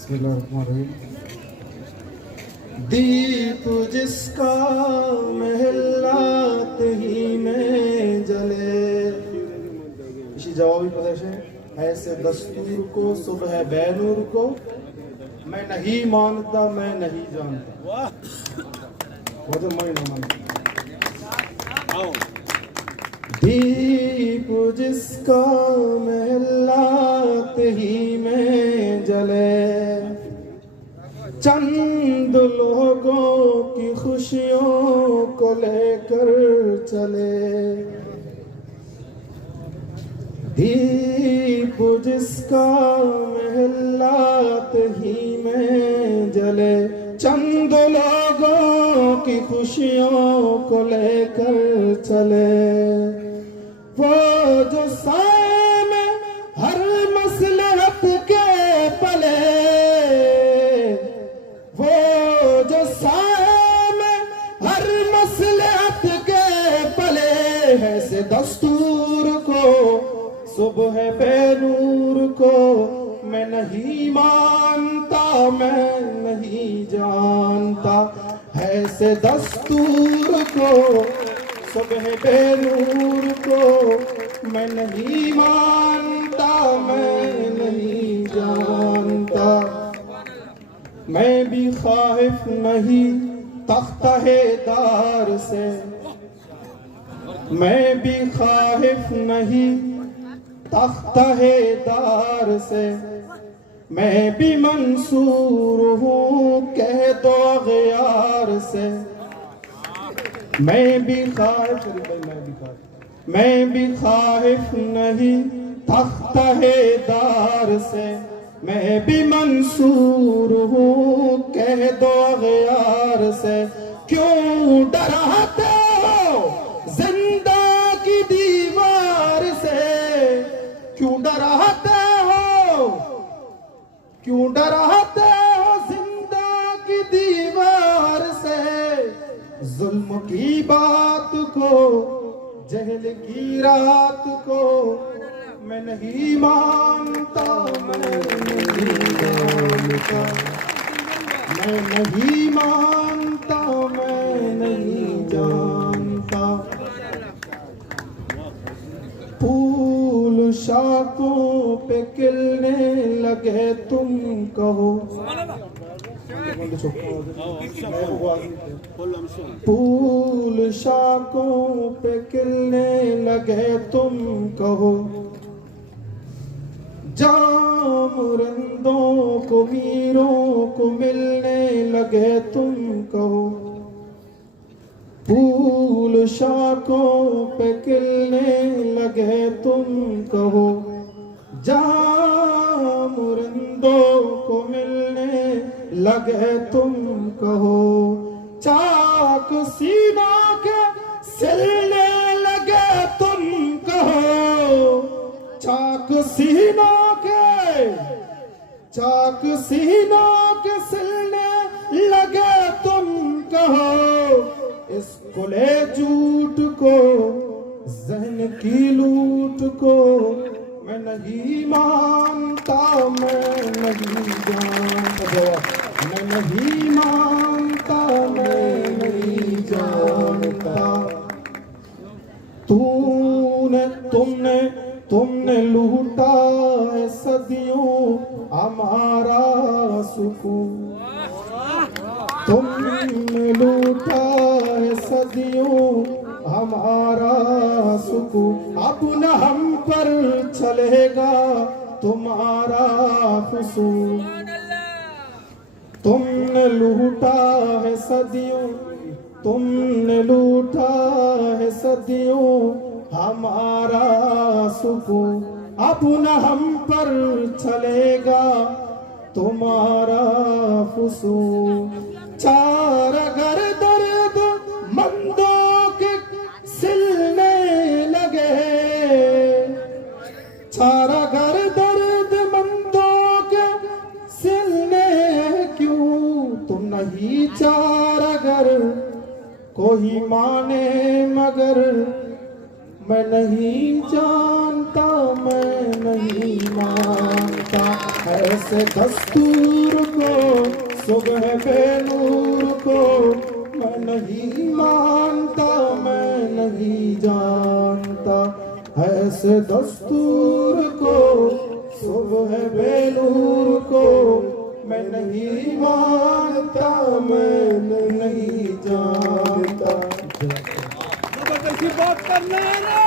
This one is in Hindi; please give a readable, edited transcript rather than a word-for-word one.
बिस्मिल्लाहिर्रहमानिर्रहीम। दीप जिसका महलात ही में जले। इसी जवाबी प्रदेश है। ऐसे दस्तूर को सुबह बैनूर को मैं नहीं मानता, मैं नहीं जानता। वो तो मैं नहीं मानता। दीप जिसका महलात ही में जले, चंद लोगों की खुशियों को लेकर चले। दीप जिसका महलात ही में जले, चंद लोगों की खुशियों को लेकर चले। वो जो साए में हर मसलहत के पले, वो जो साए में हर मसलहत के पले, है से दस्तूर को सुबह बेनूर को मैं नहीं मानता, मैं नहीं जानता। है से दस्तूर को सुबह बेनूर को मैं नहीं मानता, मैं नहीं जानता। मैं भी खाइफ नहीं तख्ता-ए-दार से, मैं भी खाइफ नहीं तख्ता-ए-दार से। मैं भी मंसूर हूँ कह दो अग़यार से। मैं भी खाइफ नहीं तख्ता-ए-दार से। मैं भी मंसूर हूँ कह दो अग़यार से। क्यों डराते हो जिंदा की दीवार से, क्यों डराते हो, क्यों डराते हो जिंदा की दीवार से। जुल्म की बात को, जहल की रात को मैं नहीं मानता, मैं नहीं मानता। मैं नहीं मानता, मैं नहीं जानता। फूल शाखों पे खिलने लगे तुम कहो, फूल शाखों पे खिलने लगे तुम कहो। जामुरंदों को मीरों को मिलने लगे तुम कहो। फूल शाखों पे खिलने लगे तुम कहो। जामुरंदों को मिलने लगे तुम कहो। चाक सीनों के सिलने लगे तुम कहो। चाक सीनों के सिलने लगे तुम कहो। इस खुले झूठ को, ज़हन की लूट को मैं नहीं मानता, मैं नहीं जानता। मैं नहीं मानता, मैं नहीं जानता। तुमने लूटा है सदियों हमारा सुकून। तुमने लूटा है सदियों हमारा सुकून। अब न हम पर चलेगा तुम्हारा हुसूल। तुमने लूटा है सदियों, तुमने लूटा है सदियों हमारा सुकून। अब न हम पर चलेगा तुम्हारा हुसूल। चार अगर दर्द मंदों के सिलने लगे, चार अगर दर्द मंदों के सिलने क्यों। तुम नहीं चार अगर कोई माने मगर मैं नहीं जानता, मैं नहीं मानता। जानता, ऐसे दस्तूर को सुबह बेनूर को मैं नहीं मानता, मैं नहीं जानता, ऐसे दस्तूर को सुबह बेनूर को मैं नहीं मानता, मैं नहीं जानता। जबरदस्ती बात करना है ना।